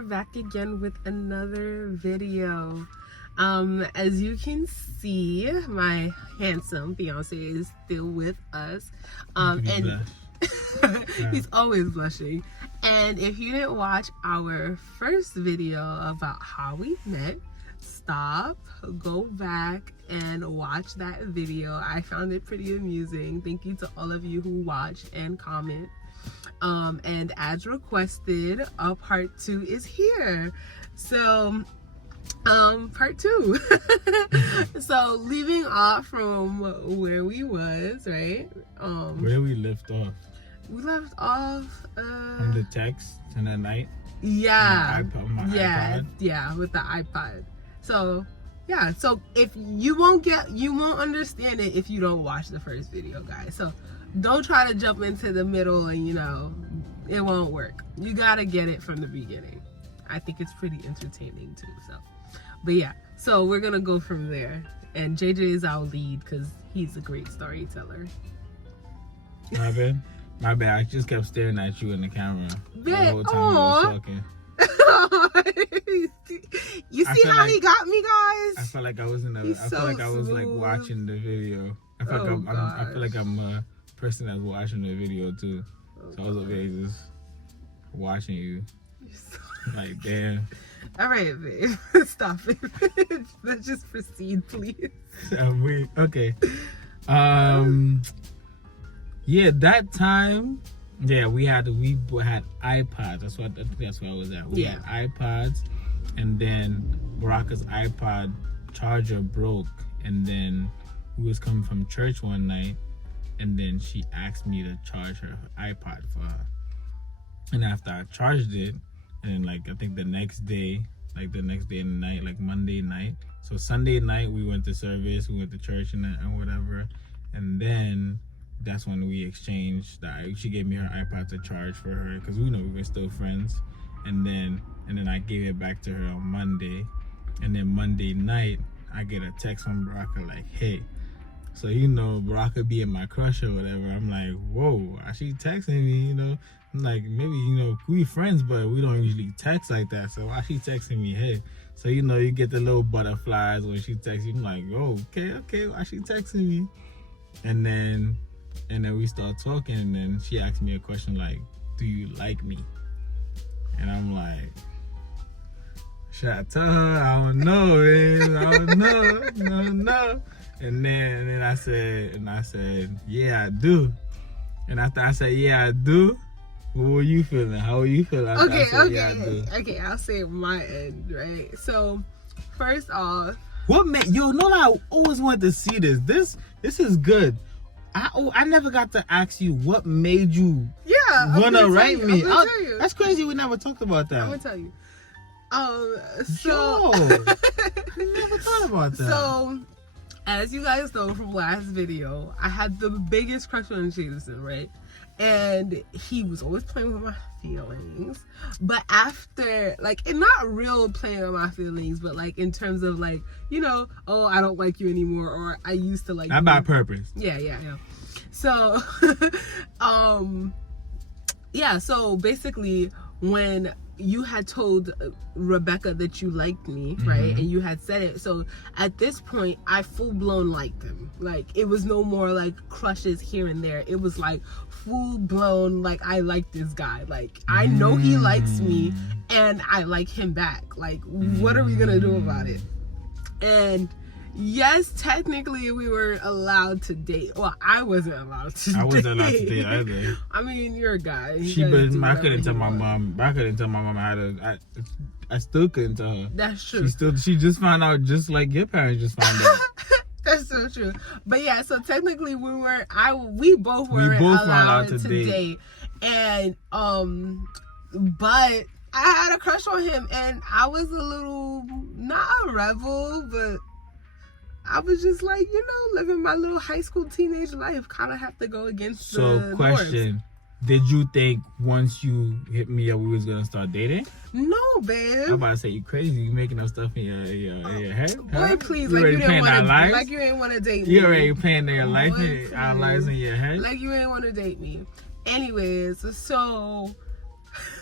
we're back again with another video. As you can see, my handsome fiance is still with us. And he's always blushing. And if you didn't watch our first video about how we met, stop, go back and watch that video. I found it pretty amusing. Thank you to all of you who watched and comment. And as requested, part 2 is here. So part 2. So leaving off from where we was, right? Where we left off? We left off on the text and that night. Yeah. iPod. Yeah, with the iPod. So yeah, so if you won't understand it if you don't watch the first video, guys. So don't try to jump into the middle and it won't work. You gotta get it from the beginning. I think it's pretty entertaining too. So, but yeah, so we're gonna go from there. And JJ is our lead because he's a great storyteller. My bad. I just kept staring at you in the camera the whole time I was talking. You see how he got me, guys? I felt like I was like watching the video. I feel like I'm a person that's watching the video too. So I was okay just watching you. Like, damn. All right, babe. Stop it. Let's just proceed, please. Okay. Yeah, that time. Yeah, we had iPods. That's where I was at. We had iPods, and then Baraka's iPod charger broke, and then we was coming from church one night, and then she asked me to charge her iPod for her. And after I charged it, and then I think the next day in the night, like Monday night. So Sunday night we went to service, we went to church and whatever, and then that's when we exchanged that. She gave me her iPod to charge for her because we were still friends, and then I gave it back to her on Monday, and then Monday night I get a text from Baraka like, hey, so Baraka being my crush or whatever. I'm like, whoa, why she texting me? I'm like, maybe we friends, but we don't usually text like that. So why she texting me? Hey, so you get the little butterflies when she texts you. I'm like, oh, okay, why she texting me? And then we start talking, and then she asked me a question like, do you like me? And I'm like, should I tell her? I don't know, man. I don't know. And then I said, yeah, I do. And after I said, yeah, I do, what were you feeling? How were you feeling? Okay, I'll say my end, right? So, first off, I always wanted to see this. This is good. I never got to ask you what made you wanna write me. That's crazy. We never talked about that. I'm gonna tell you. So I never thought about that. So, as you guys know from last video, I had the biggest crush on Jason, right? And he was always playing with my feelings. But after, and not real playing with my feelings, but in terms of oh, I don't like you anymore, or I used to like you. Not by purpose. Yeah. So, so basically when you had told Rebecca that you liked me, right? And you had said it. So at this point, I full blown liked him. It was no more crushes here and there. It was full blown, I like this guy. I know he likes me and I like him back. What are we gonna do about it? And yes, technically we were allowed to date. Well, I wasn't allowed to date. I wasn't allowed to date either. I mean, you're a guy. I couldn't tell my mom. I couldn't tell my mom how to. I still couldn't tell her. That's true. She just found out just like your parents just found out. That's so true. But yeah, so technically we both were allowed to date. And but I had a crush on him, and I was a little, not a rebel, but I was just living my little high school teenage life. Kind of have to go against the norms. So, question: did you think once you hit me up, we was gonna start dating? No, babe. I'm about to say, you crazy? You making up stuff in your head? Boy, please, you didn't want to date me. You already playing their life, our lives in your head. You didn't want to date me. Anyways, so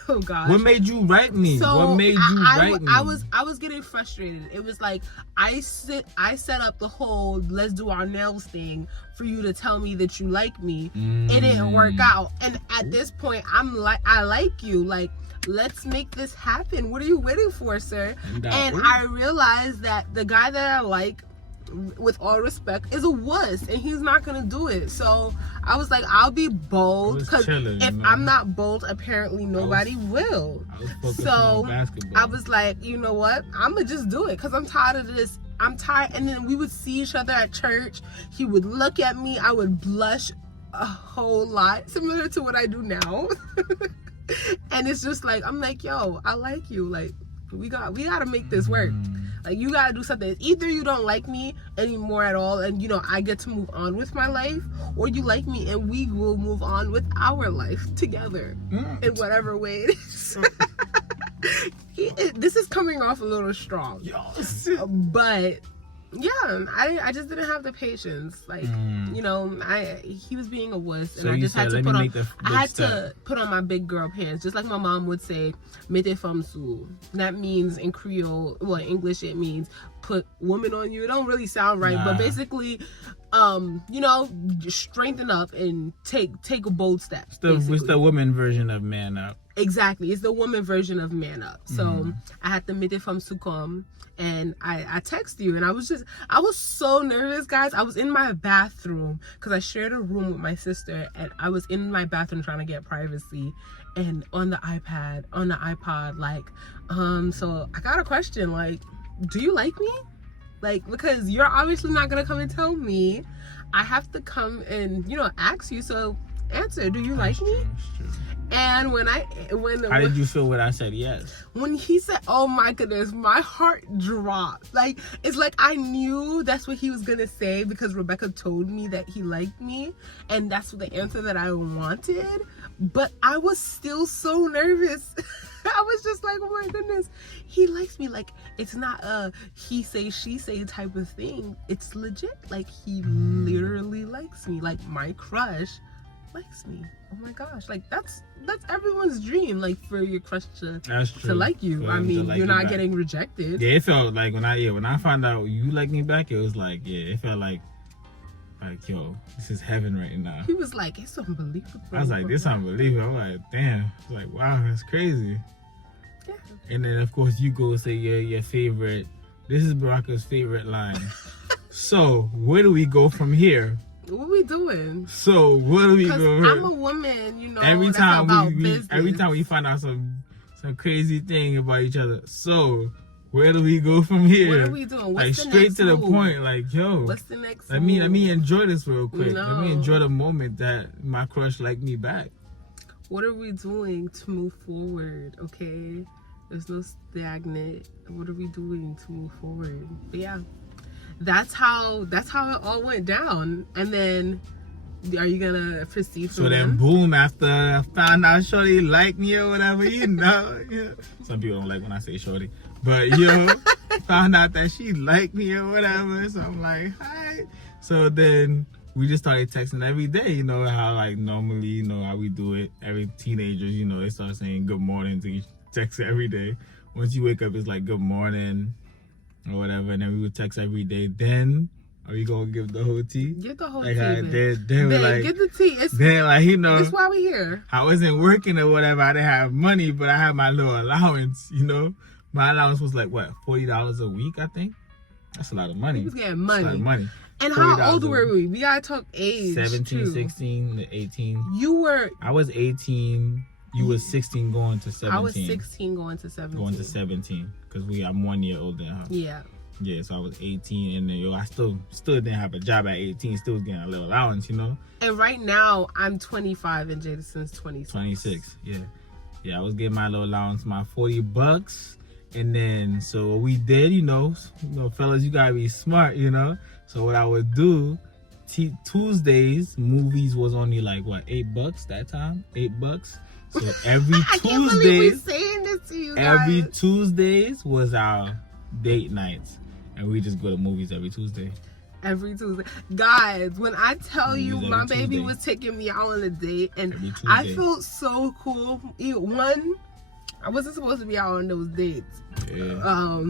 Oh gosh. What made you write me? So what made you write me? I was getting frustrated. It was like I set up the whole let's do our nails thing for you to tell me that you like me. It didn't work out. And at this point, I'm like, I like you. Like, let's make this happen. What are you waiting for, sir? And I realized that the guy that I like, with all respect, is a wuss, and he's not gonna do it. So I was like, I'll be bold, because if I'm not bold, apparently nobody will. So I was like, you know what, I'm gonna just do it, because I'm tired of this. I'm tired. And then we would see each other at church. He would look at me, I would blush a whole lot, similar to what I do now. And it's just like, I'm like, yo, I like you. Like, we gotta make this work. Like, you gotta do something. Either you don't like me anymore at all, and you know, I get to move on with my life, or you like me and we will move on with our life together in whatever way it is. This is coming off a little strong. Yes. But yeah, I just didn't have the patience. Like, you know, he was being a wuss, and so I just had to put on. I had step. to put on my big girl pants, just like my mom would say, "Mete femme sous." That means in Creole, well, in English, it means put woman on you. It don't really sound right, but basically, you know, strengthen up and take a bold step. It's the woman version of man up. Exactly, it's the woman version of man up. So I had to mete femme sous come. And I text you, and I was so nervous, guys. I was in my bathroom, because I shared a room with my sister, and I was in my bathroom trying to get privacy, and on the iPod, like, so I got a question, like, do you like me? Like, because you're obviously not gonna come and tell me. I have to come and, you know, ask you, so answer, do you like me? And how did you feel when I said yes? When he said, oh my goodness, my heart dropped. Like, it's like I knew that's what he was gonna say, because Rebecca told me that he liked me, and that's the answer that I wanted. But I was still so nervous. I was just like, oh my goodness, he likes me. Like, it's not a he say she say type of thing. It's legit. Like, he literally likes me. Like, my crush likes me. Oh my gosh, like that's everyone's dream, like, for your crush to like you. I mean, you're not getting rejected. Yeah, it felt like when I found out you like me back, it was like, yeah, it felt like yo, this is heaven right now. He was like, it's unbelievable. I was like, this unbelievable. I'm like, damn. I was like, wow, that's crazy. Yeah. And then of course you go say your favorite. This is Baraka's favorite line. So where do we go from here? What are we doing? So what do we go? I'm a woman, you know. Every time we find out some crazy thing about each other. So where do we go from here? What are we doing? What's like the straight next to move? The point. Like, yo, what's the next? Let me enjoy this real quick. No. Let me enjoy the moment that my crush liked me back. What are we doing to move forward? Okay, there's no stagnant. What are we doing to move forward? But yeah. That's how it all went down. And then, are you gonna proceed from So then, boom, after I found out shorty liked me or whatever, you know. Some people don't like when I say shorty, but found out that she liked me or whatever. So I'm like, hi. So then we just started texting every day. You know how, like, normally, you know how we do it. Every teenagers, you know, they start saying good morning to each text every day. Once you wake up, it's like good morning or whatever, and then we would text every day. Then are we gonna give the whole tea? Give the whole like, tea. Then like, get the tea. Then, like, you know, that's why we here. I wasn't working or whatever. I didn't have money, but I had my little allowance. You know, my allowance was like what, $40 a week, I think. That's a lot of money. He was getting money. That's a lot of money. And how old were we? We gotta talk age. 17, too. 16, 18. I was 18. You was 16 going to 17. I was 16 going to 17. Going to 17, because I'm 1 year older than her. Yeah. Yeah, so I was 18, and then I still didn't have a job at 18. Still was getting a little allowance, you know. And right now I'm 25, and Jadison's 26. 26. Yeah. I was getting my little allowance, my $40, and then so what we did, you know, fellas, you gotta be smart, you know. So what I would do, Tuesdays movies was only like what, $8 that time, $8. So every I Tuesdays, can't believe we're saying this to you guys. Every Tuesdays was our date nights, and we just go to movies every Tuesday. Every Tuesday, guys. When I tell you, my baby was taking me out on a date, and I felt so cool. One, I wasn't supposed to be out on those dates. Yeah.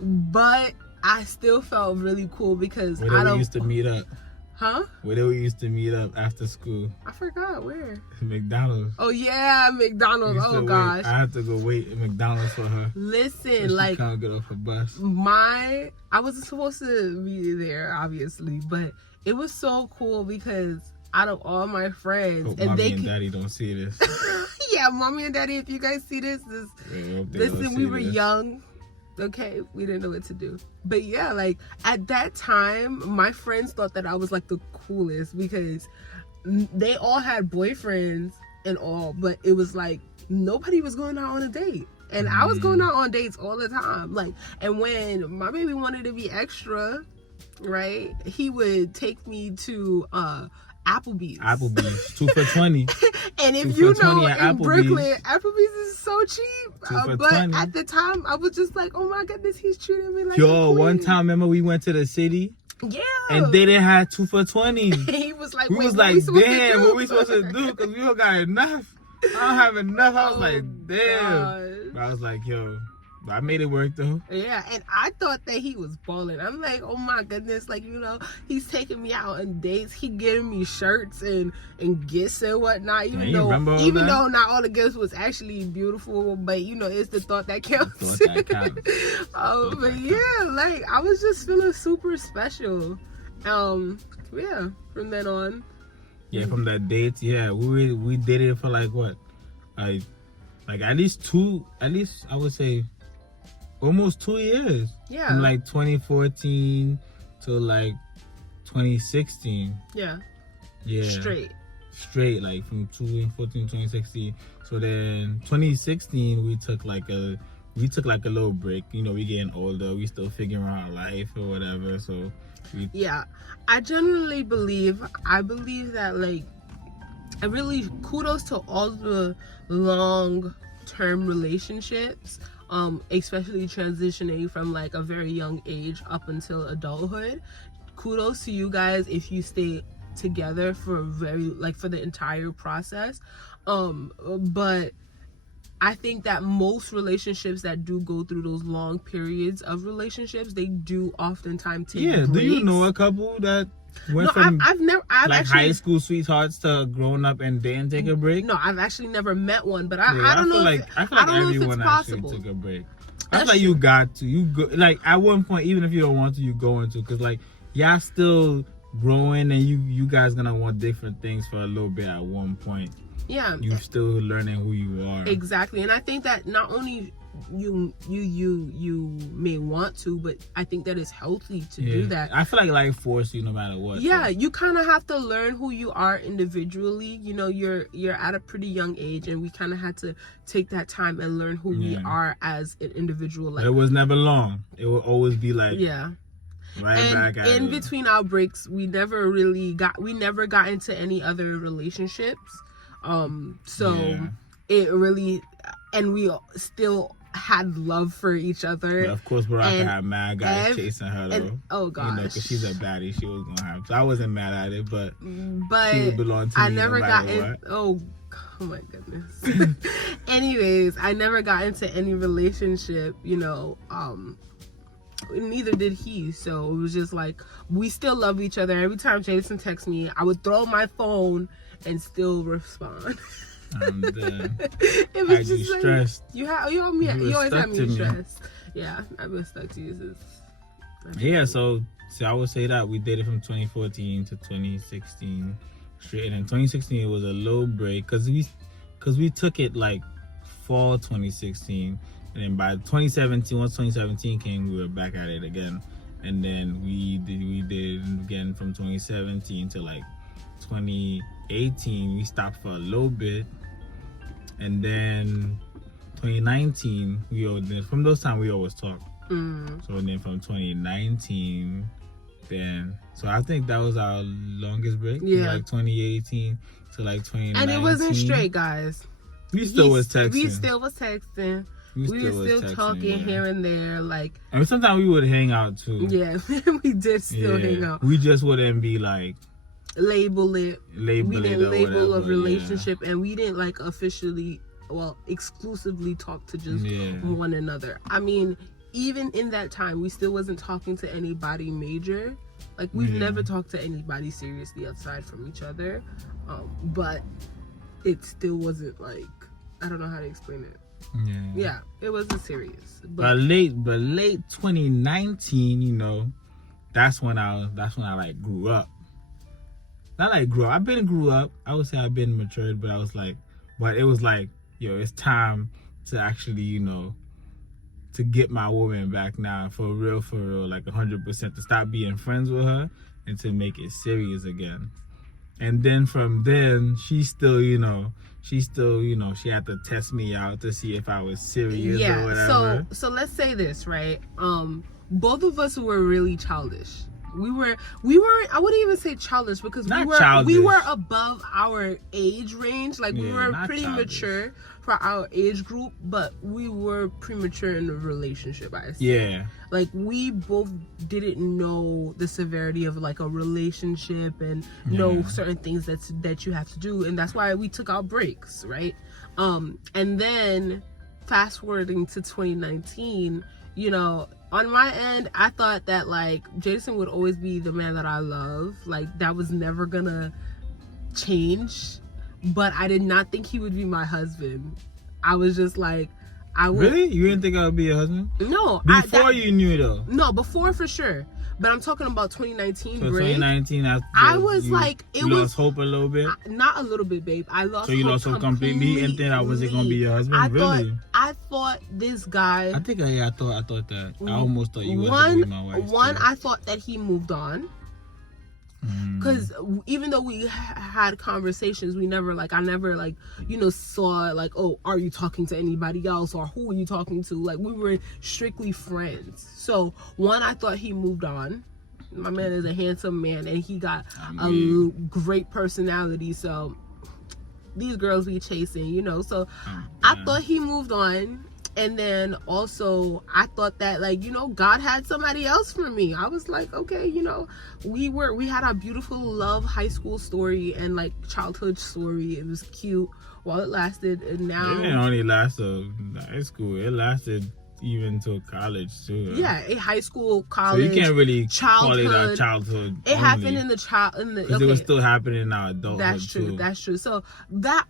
But I still felt really cool because Where we used to meet up. Huh? Where we used to meet up after school. I forgot where. McDonald's. Oh yeah, McDonald's. Oh gosh. I had to go wait at McDonald's for her. Listen, she like can't get off her bus. I wasn't supposed to be there, obviously, but it was so cool because out of all my friends, Hope mommy and daddy don't see this. Yeah, mommy and daddy, if you guys see this, listen, we were young. Okay, we didn't know what to do. But yeah, like at that time, my friends thought that I was like the coolest because they all had boyfriends and all, but it was like nobody was going out on a date. And I was going out on dates all the time. Like, and when my baby wanted to be extra, right, he would take me to Applebee's. 2 for $20. And if you know, in Brooklyn, Applebee's is so cheap. But $20. At the time, I was just like, oh my goodness, he's treating me like a queen. One time, remember we went to the city? Yeah. And they didn't have 2 for $20. He was like, we was like, damn, what we supposed to do? Because we don't got enough. I don't have enough. I was like, damn. But I was like, yo, I made it work though. Yeah, and I thought that he was balling. I'm like, oh my goodness, like, you know, he's taking me out on dates. He getting me shirts and gifts and whatnot. Even though not all the gifts was actually beautiful, but you know, it's the thought that counts. But yeah, like I was just feeling super special. Yeah, from then on. Yeah, from that date, yeah, we dated for like what, like at least I would say almost 2 years. Yeah. From like 2014 to like 2016. Yeah. Yeah. Straight, like from 2014 to 2016. So then 2016 we took like a little break. You know, we getting older, we still figuring out life or whatever. So yeah, I generally believe that like I really kudos to all the long-term relationships, especially transitioning from like a very young age up until adulthood. Kudos to you guys if you stay together for for the entire process. But I think that most relationships that do go through those long periods of relationships, they do oftentimes take breaks. Do you know a couple that went from I've actually, high school sweethearts to grown up and didn't take a break? No, I've actually never met one, but I don't know. I feel like everyone actually took a break. I feel like you got to. You go, like at one point, even if you don't want to, you go into, because like y'all still growing and you guys gonna want different things for a little bit at one point. Yeah, you're still learning who you are. Exactly. And I think that not only you may want to, but I think that it's healthy to do that. I feel like life forces you no matter what. Yeah, you kind of have to learn who you are individually. You know, you're at a pretty young age, and we kind of had to take that time and learn who we are as an individual. Like, it was never long. It will always be like back at in between our breaks, we never got into any other relationships. It really, and we still had love for each other. But of course, Baraka had mad guys chasing her though. Oh gosh, you know, because she's a baddie, she was gonna have. So I wasn't mad at it, but she would belong to me. I never got in. Oh my goodness. Anyways, I never got into any relationship. You know, neither did he. So it was just like we still love each other. Every time Jason texts me, I would throw my phone and still respond. I'm dead. It was just like, stressed. You always have me stressed. Yeah, I've been stuck to you since. Yeah, so I would say that we dated from 2014 to 2016 straight. And in 2016 it was a little break because we took it like fall 2016, and then by 2017, once 2017 came, we were back at it again, and then we did again from 2017 to like 2018. We stopped for a little bit, and then 2019 from those time we always talk. So then from 2019, so I think that was our longest break. Yeah, like 2018 to like 2019. And it wasn't straight, guys. We still was texting. We were still talking here and there, like. And sometimes we would hang out too. Yeah, we did still hang out. We just wouldn't be like. We didn't label a relationship, and we didn't like officially exclusively talk to just one another. I mean, even in that time, we still wasn't talking to anybody major. Like, we've never talked to anybody seriously outside from each other. But it still wasn't like, I don't know how to explain it. Yeah, it wasn't serious. But late 2019, you know, that's when I like grew up. Not like grew up. I've been grew up. I would say I've been matured, but it was like, yo, it's time to actually, you know, to get my woman back now, for real, like 100%, to stop being friends with her and to make it serious again. And then from then, she had to test me out to see if I was serious or whatever. So let's say this, right? Both of us were really childish. We weren't, I wouldn't even say childish, because we were above our age range. Like, we were pretty mature for our age group, but we were premature in the relationship, I see. Yeah. Like, we both didn't know the severity of like a relationship and know certain things that you have to do, and that's why we took our breaks, right? And then fast forwarding to 2019, you know, on my end, I thought that like Jason would always be the man that I love. Like, that was never gonna change. But I did not think he would be my husband. I was just like, Really? You didn't think I would be your husband? No. Before you knew, though? No, before for sure. But I'm talking about 2019 So break. 2019, I was like, you lost hope a little bit? Not a little bit, babe. I lost hope. So you lost hope completely, and then I wasn't going to be your husband? Really? I thought this guy... I think, I thought that. I almost thought you wasn't going to be my wife. I thought that he moved on. Because even though we had conversations, I never saw like, oh, are you talking to anybody else, or who are you talking to? Like, we were strictly friends. So I thought he moved on. My man is a handsome man, and he got a great personality. So these girls be chasing, you know. So I thought he moved on. And then also, I thought that, like, you know, God had somebody else for me. I was like, okay, you know, we had our beautiful love high school story and like childhood story. It was cute while it lasted, and now it didn't only last high school. It lasted even to college too. Yeah, high school, college. So you can't really call it childhood. a childhood. It happened in the because it was still happening in our adulthood. That's true. So but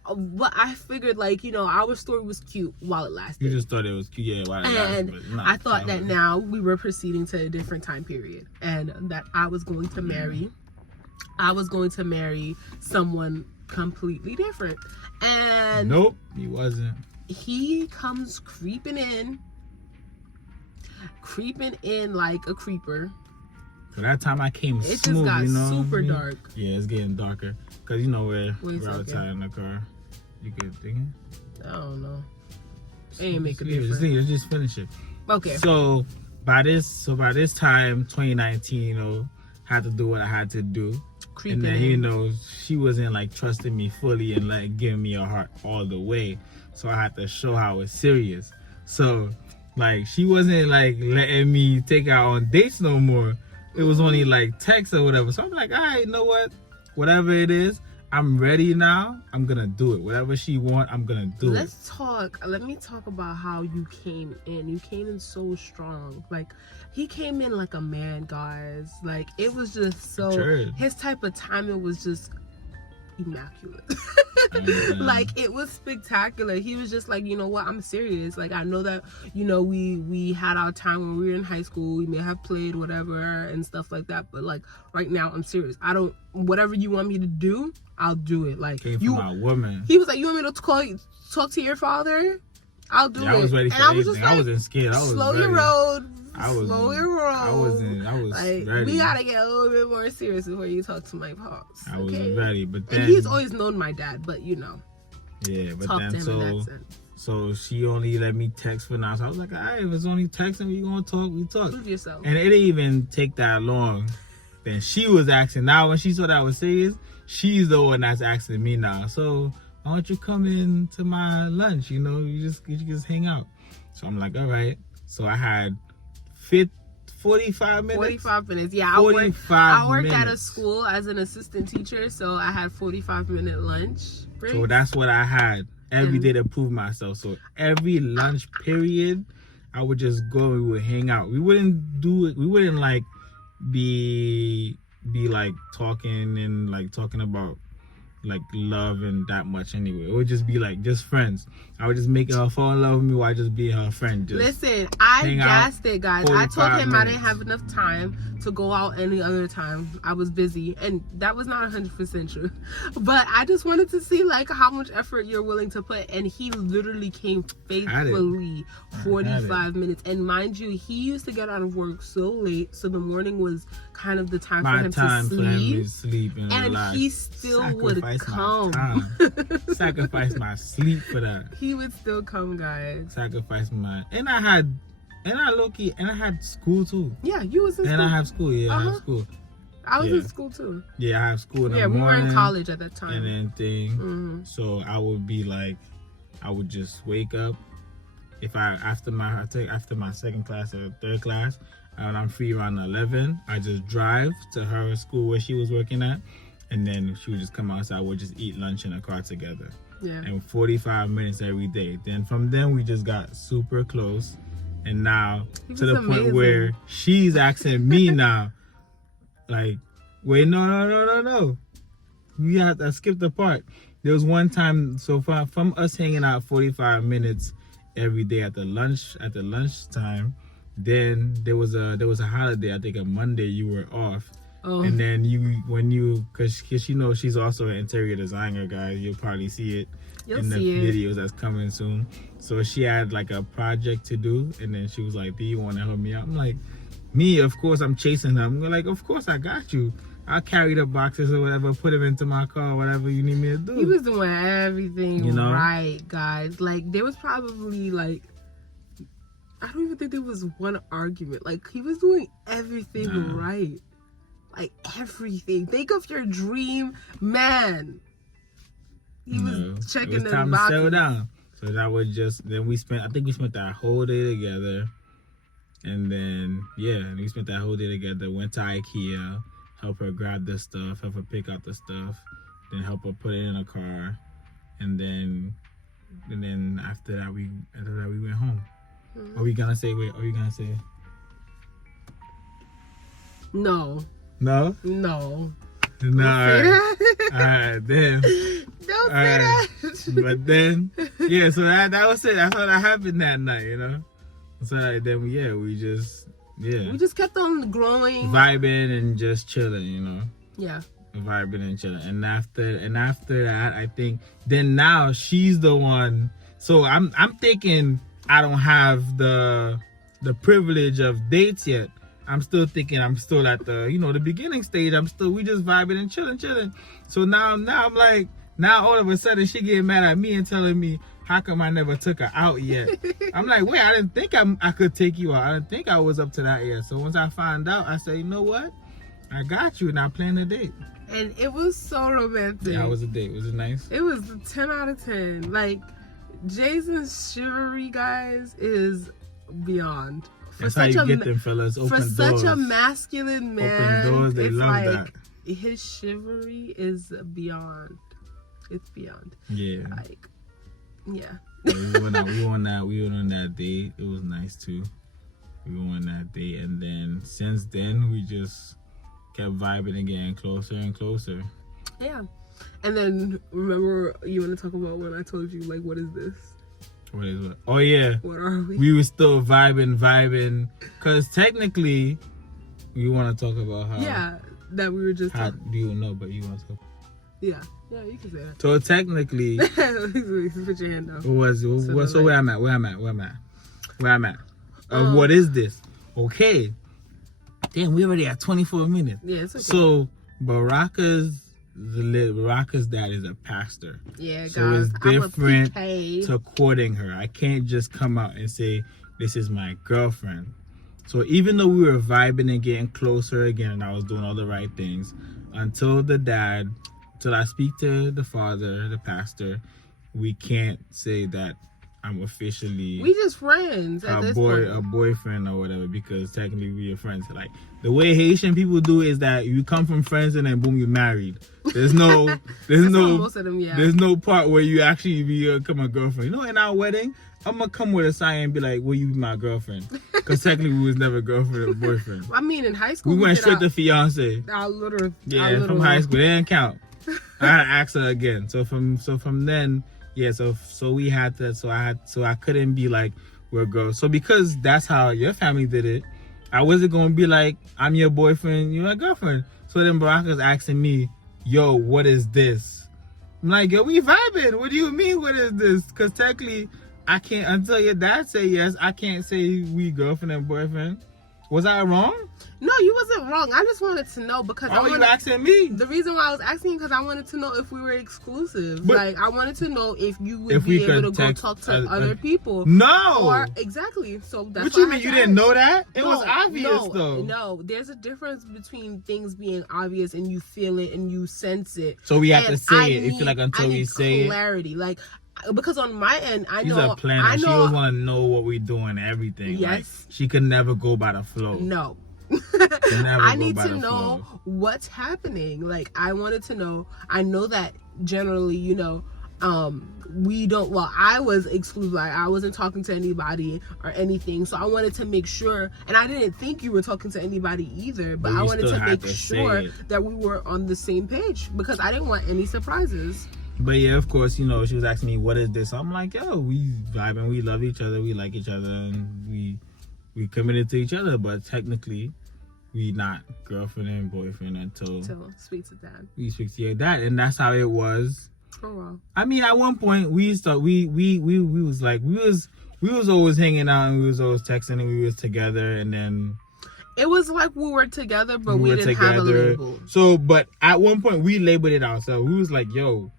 I figured, like, you know, our story was cute while it lasted. You just thought it was cute, yeah. While it lasted, and I thought that now we were proceeding to a different time period, and that I was going to marry. I was going to marry someone completely different, and nope, he wasn't. He comes creeping in like a creeper. So that time I came it smooth, just got you know, super dark. Yeah, it's getting darker, because you know we're outside in the car. You good thinking? I don't know. It ain't make a difference. Just finish it. Okay. So by this time, 2019, you know, had to do what I had to do. Creeping and then, in. you know, she wasn't like trusting me fully and like giving me her heart all the way. So I had to show how I was serious. So like, she wasn't like letting me take her on dates no more. It was only like text or whatever. So I'm like, all right, you know what? Whatever it is, I'm ready now. I'm gonna do it. Whatever she want, I'm gonna do it. Let me talk about how you came in. You came in so strong. Like, he came in like a man, guys. Like, it was just so... Sure. His type of timing was just immaculate. Like, it was spectacular. He was just like, you know what, I'm serious. Like, I know that, you know, we had our time when we were in high school. We may have played whatever and stuff like that, but like, right now I'm serious. Whatever you want me to do, I'll do it. Like, my woman. He was like, you want me to talk to your father? I'll do it. I was ready for anything. I wasn't scared. I was slow ready. your road. I was like, ready. We gotta get a little bit more serious before you talk to my pops. I was ready, but then... And he's always known my dad, but you know. Yeah, but talk then to him in that sense. So she only let me text for now. So I was like, all right, if it's only texting, we gonna talk, we talk. Prove yourself. And it didn't even take that long. Then she was asking. Now when she saw that I was serious, she's the one that's asking me now. So why don't you come in to my lunch? You know, you just hang out. So I'm like, all right. So I had 45 minutes. 45 minutes. Yeah, I worked at a school as an assistant teacher, so I had 45-minute lunch break. So that's what I had. every day to prove myself. So every lunch period, I would just go. We would hang out. We wouldn't do it. We wouldn't like be like talking about like love and that much anyway. It would just be like just friends. I would just make her fall in love with me while I just be her friend. Just listen, I gassed it, guys. I told him I didn't have enough time to go out any other time. I was busy, and that was not 100% true. But I just wanted to see like how much effort you're willing to put, and he literally came faithfully 45 minutes. And mind you, he used to get out of work so late, so the morning was kind of the time for him to sleep. And he still would come. Sacrifice my sleep for that. He would still come, guys. Sacrifice my and I had school too. Yeah, you was in school. And I have school. Yeah, I have school. I was in school too. Yeah, I have school in the morning. morning. We were in college at that time. And then so I would be like, I would just wake up. If after my second class or third class, and I'm free around 11, I just drive to her school where she was working at, and then she would just come outside. We'll just eat lunch in a car together. Yeah. And 45 minutes every day. Then from then we just got super close, and now to the point where she's asking me now, like, wait, no. You have to skip the part. There was one time, so from us hanging out 45 minutes every day at the lunchtime, then there was a holiday. I think a Monday you were off. Oh. And then because she's also an interior designer, guys. You'll probably see it in the videos that's coming soon. So she had like a project to do, and then she was like, "Do you want to help me out?" I'm like, "Me, of course." I'm chasing her. I'm like, "Of course I got you. I'll carry the boxes or whatever, put them into my car, whatever you need me to do." He was doing everything right, guys. Like there was probably like, I don't even think there was one argument. Like he was doing everything right. Like everything. Think of your dream man. He was checking the boxes. It was time to settle down. So that was just. Then we spent that whole day together, and then we spent that whole day together. Went to IKEA, help her grab the stuff, help her pick out the stuff, then help her put it in a car, and then after that we went home. Are we gonna say? Wait, are you gonna say? No. No? No. No. Alright, then. Don't say that. But then, so that was it. That's how that happened that night, you know? So then, we just kept on growing. Vibing and just chilling, you know? Yeah. Vibing and chilling. And after that, I think, then now she's the one. So I'm thinking I don't have the privilege of dates yet. I'm still thinking I'm still at the, the beginning stage. We just vibing and chilling. So now I'm like, now all of a sudden she getting mad at me and telling me, how come I never took her out yet? I'm like, wait, I didn't think I could take you out. I didn't think I was up to that yet. So once I find out, I say, you know what? I got you, and I plan a date. And it was so romantic. Yeah, it was a date. Was it nice? It was 10 out of 10. Like, Jason's chivalry, guys, is beyond. That's how you get them, fellas. Open doors. For such a masculine man, open doors. They love like, that. His chivalry is beyond. It's beyond. Yeah. Like, yeah. We went on that date. It was nice too. We went on that date, and then since then we just kept vibing and getting closer and closer. Yeah. And then remember, you want to talk about when I told you, like, what is this? What is what? Oh yeah. What are we? We were still vibing. Cause technically, we want to talk about how. Yeah, that we were just. How do you know? But you want to talk. Yeah, you can say that. So technically, put your hand down. So where I'm at. What is this? Okay. Damn, we already at 24 minutes. Yeah, it's okay. So Baraka's dad is a pastor. Yeah, guys. So it's different to courting her. I can't just come out and say, this is my girlfriend. So even though we were vibing and getting closer again, and I was doing all the right things, until I speak to the father, the pastor, we can't say that I'm officially we just friends at this point. A boyfriend or whatever, because technically we are friends. Like the way Haitian people do is that you come from friends and then boom, you're married. There's no most of them, yeah. There's no part where you actually become a girlfriend. You know, in our wedding, I'm gonna come with a sign and be like, "Will you be my girlfriend?" Because technically we was never girlfriend or boyfriend. I mean, in high school we went straight to fiance. From high school, they didn't count. I had to ask her again. So from then. Yeah, so we had to, so I couldn't be like, we're girls. So because that's how your family did it, I wasn't gonna be like, I'm your boyfriend, you're my girlfriend. So then Baraka's asking me, yo, what is this? I'm like, yo, we vibing. What do you mean, what is this? Because technically, I can't, until your dad say yes, I can't say we girlfriend and boyfriend. Was I wrong? No, you wasn't wrong. I just wanted to know because why were you asking me? The reason why I was asking because I wanted to know if we were exclusive. But like I wanted to know if you would be able to go talk to other people. No. Or exactly. So that's what you mean you didn't know that? It was obvious though. No, there's a difference between things being obvious and you feel it and you sense it. So we have to say it. If you like until we say clarity, like. Because on my end, I know. She's a planner. She always want to know what we do and everything. Yes. Like, she could never go by the flow. No. I need to know what's happening. Like, I wanted to know. I know that generally, you know, we don't. Well, I was excluded. Like, I wasn't talking to anybody or anything. So I wanted to make sure. And I didn't think you were talking to anybody either. But I wanted to make sure that we were on the same page because I didn't want any surprises. But yeah, of course, you know, she was asking me, what is this? I'm like, yo, we vibe and we love each other. We like each other and we committed to each other. But technically, we not girlfriend and boyfriend until speak to dad. We speak to your dad. And that's how it was. Oh, wow. I mean, at one point, we was always hanging out and we was always texting and we was together. And then... It was like we were together, but we didn't have a label. So, but at one point, we labeled it ourselves. We was like, yo...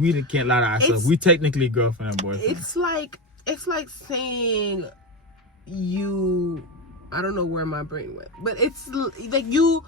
We can't lie to ourselves. We technically girlfriend and boyfriend. It's like saying you. I don't know where my brain went, but it's like you.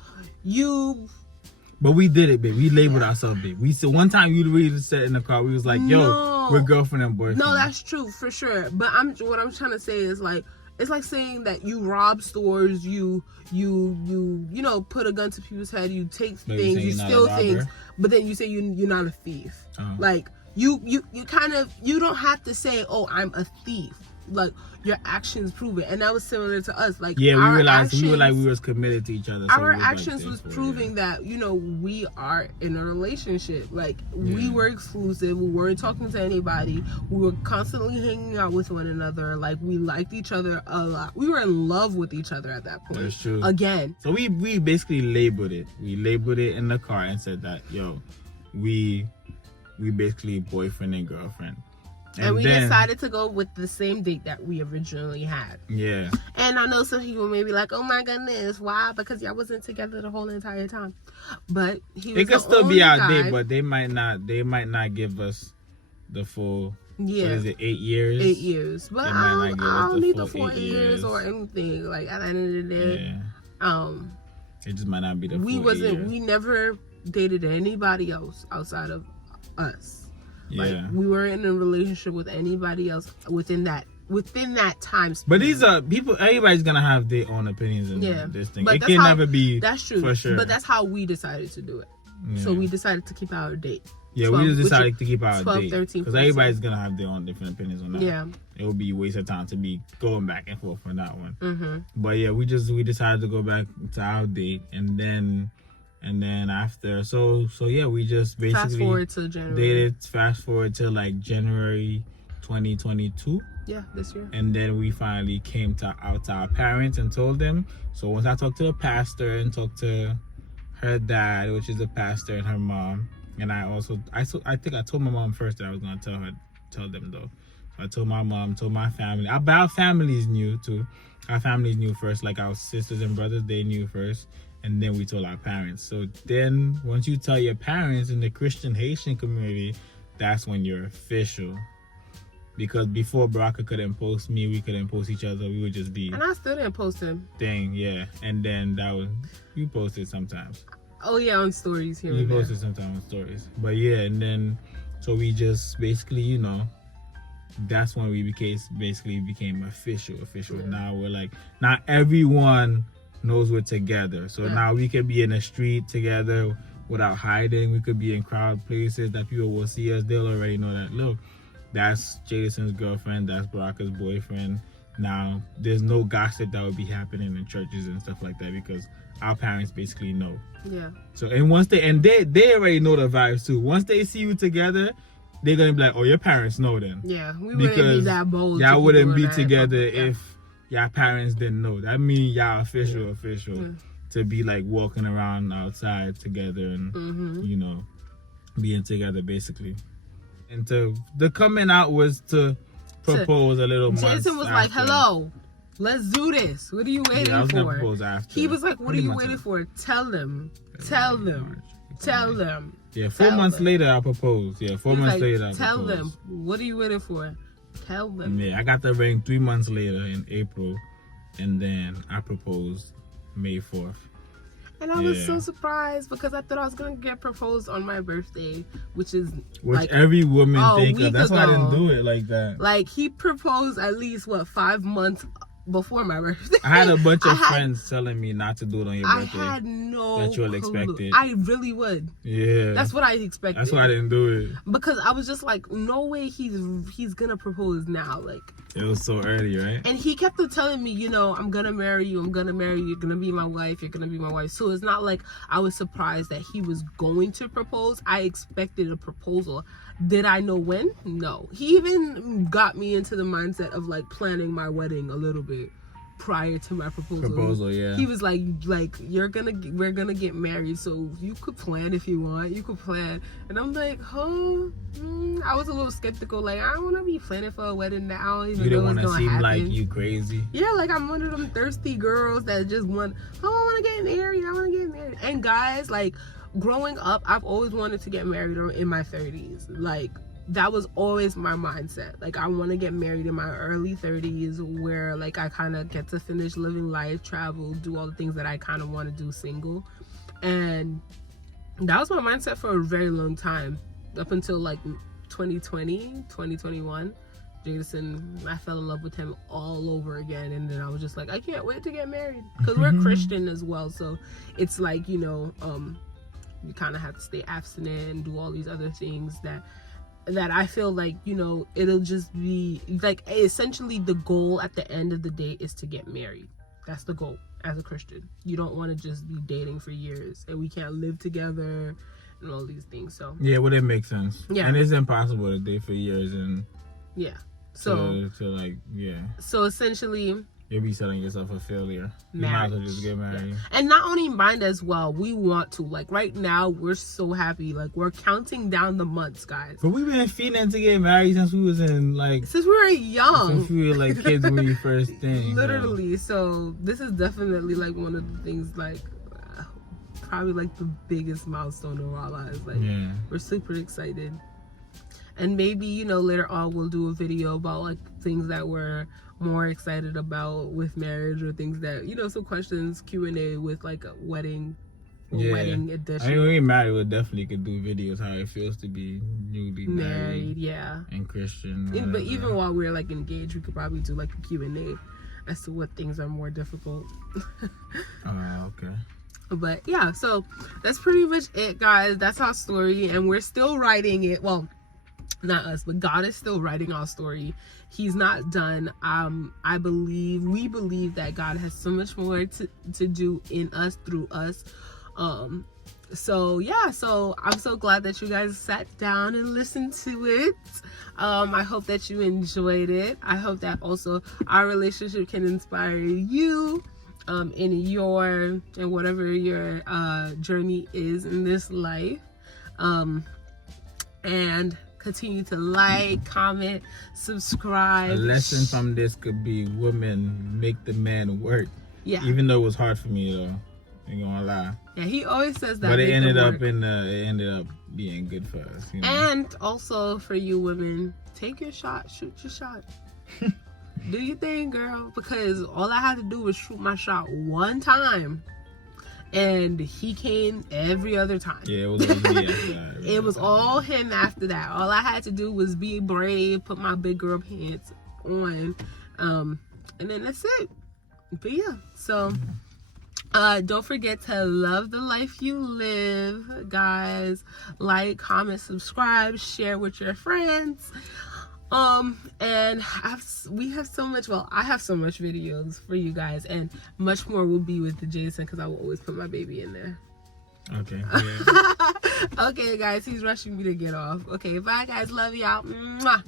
But we did it, babe. We labeled ourselves, babe. We said one time you really said in the car, we was like, "Yo, we're girlfriend and boyfriend." No, that's true for sure. But what I'm trying to say is like. It's like saying that you rob stores, you know, put a gun to people's head, you take things, you steal things, but then you say you're not a thief. Like you kind of, you don't have to say, oh, I'm a thief. Like your actions prove it, and that was similar to us. Like we realized we was committed to each other. So our actions was proving that, you know, we are in a relationship. Like we were exclusive. We weren't talking to anybody. We were constantly hanging out with one another. Like we liked each other a lot. We were in love with each other at that point. That's true. Again. So we basically labeled it. We labeled it in the car and said that, yo, we basically boyfriend and girlfriend. And we decided to go with the same date that we originally had. Yeah. And I know some people may be like, oh my goodness, why? Because y'all wasn't together the whole entire time. But he was it could still be our date, but they might not give us the full, what is it, 8 years? 8 years. But I don't need the full 8 years or anything. Like at the end of the day. Yeah. It just might not be the full 8 years. We never dated anybody else outside of us. Like we weren't in a relationship with anybody else within that time span. But these are people. Everybody's gonna have their own opinions in this thing. But it can never be. That's true. For sure. But that's how we decided to do it. Yeah. So we decided to keep our date. Yeah, we just decided to keep our 12, date 13, because everybody's gonna have their own different opinions on that. Yeah, it would be a waste of time to be going back and forth on that one. Mm-hmm. But yeah, we decided to go back to our date, and then after, so yeah, we just basically fast forward to January. Dated fast forward to like January 2022. Yeah, this year. And then we finally came out to our parents and told them. So once I talked to the pastor and talked to her dad, which is a pastor, and her mom, and I think I told my mom first that I was gonna tell them though. I told my mom, told my family. Our families knew too. Our families knew first, like our sisters and brothers, they knew first. And then we told our parents. So then once you tell your parents in the Christian Haitian community, that's when you're official. Because before Baraka couldn't post me, we couldn't post each other. We would just be... And I still didn't post him. Dang, yeah. And then you posted sometimes. Oh yeah, on stories here and there. You posted sometimes on stories. But yeah, and then, so we just basically, you know, that's when we became official. Now we're like, not everyone knows we're together, so now we could be in the street together without hiding. We could be in crowd places that people will see us. They'll already know that, look, that's Jason's girlfriend, that's Baraka's boyfriend. Now there's no gossip that would be happening in churches and stuff like that, because our parents basically know. Yeah. So, and once they already know the vibes too. Once they see you together, they're gonna be like, "Oh, your parents know then." Yeah, we wouldn't be that bold. Y'all wouldn't be together if y'all parents didn't know. That means y'all official to be like walking around outside together and you know, being together basically. And the coming out was to propose a little more. Jason was like, "Hello, let's do this. What are you waiting I was for?" gonna propose after. He was like, "What are you waiting for? Tell them. Tell them. Tell them." Yeah, 4 months later I proposed. Yeah, 4 months later I proposed. Tell them. What are you waiting for? Tell them. Yeah, I got the ring 3 months later in April, and then I proposed May 4th. And I was so surprised because I thought I was gonna get proposed on my birthday, which like, every woman think of. That's why I didn't do it like that. Like, he proposed at least 5 months before my birthday. I had a bunch of friends telling me not to do it on your birthday. I had no that you'll expect it. I really would. Yeah. That's what I expected. That's why I didn't do it. Because I was just like, no way he's gonna propose now. Like, it was so early, right? And he kept on telling me, you know, I'm gonna marry you, you're gonna be my wife, you're gonna be my wife. So it's not like I was surprised that he was going to propose. I expected a proposal. Did I know when? No. He even got me into the mindset of like planning my wedding a little bit prior to my proposal. Yeah. He was like we're gonna get married, so you could plan if you want. You could plan. And I'm like, I was a little skeptical. Like, I don't want to be planning for a wedding now. Even you don't want to seem like you crazy. Yeah, like I'm one of them thirsty girls that just want. I want to get married. I want to get married. And guys, like, growing up, I've always wanted to get married in my 30s. Like, that was always my mindset. Like, I want to get married in my early 30s, where like I kind of get to finish living life, travel, do all the things that I kind of want to do single. And that was my mindset for a very long time, up until like 2020, 2021. Jason, I fell in love with him all over again, and then I was just like, I can't wait to get married, because we're Christian as well. So it's like, you know, you kind of have to stay abstinent and do all these other things that I feel like, you know, it'll just be like, essentially the goal at the end of the day is to get married. That's the goal as a Christian. You don't want to just be dating for years and we can't live together and all these things. So yeah, well, it makes sense. Yeah, and it's impossible to date for years and so essentially you'll be setting yourself a failure. You might as well just get married. Yeah. And not only mine as well, we want to. Like, right now, we're so happy. Like, we're counting down the months, guys. But we've been feeling to get married since we was in, like... Since we were young. Since we were, like, kids when we first thing. Literally. So, this is definitely, like, one of the things, like, probably, like, the biggest milestone of our lives. Like, we're super excited. And maybe, you know, later on, we'll do a video about, like, things that we're more excited about with marriage, or things that, you know, some questions, Q&A with like a wedding edition. I mean, when we married, we definitely could do videos how it feels to be newly married, and Christian. But even while we're like engaged, we could probably do like a Q&A as to what things are more difficult. Okay. But yeah, so that's pretty much it, guys. That's our story, and we're still writing it. Well, not us, but God is still writing our story. He's not done. We believe that God has so much more to do in us, through us. So I'm so glad that you guys sat down and listened to it. I hope that you enjoyed it. I hope that also our relationship can inspire you in whatever your journey is in this life. And continue to like, comment, subscribe. A lesson from this could be, women, make the man work. Yeah. Even though it was hard for me, though. Ain't gonna lie. Yeah, he always says that. But it ended up being good for us. You know? And also for you women, take your shot, shoot your shot. Do your thing, girl. Because all I had to do was shoot my shot one time. and he came every other time. Yeah, it was all me after that. It was all him after that. All I had to do was be brave, put my big girl pants on, and then that's it. But yeah, so don't forget to love the life you live, guys. Like, comment, subscribe, share with your friends. And we have so much, well, I have so much videos for you guys, and much more will be with the Jason, because I will always put my baby in there. Okay. Yeah. Okay, guys, he's rushing me to get off. Okay, bye, guys. Love y'all. Mwah.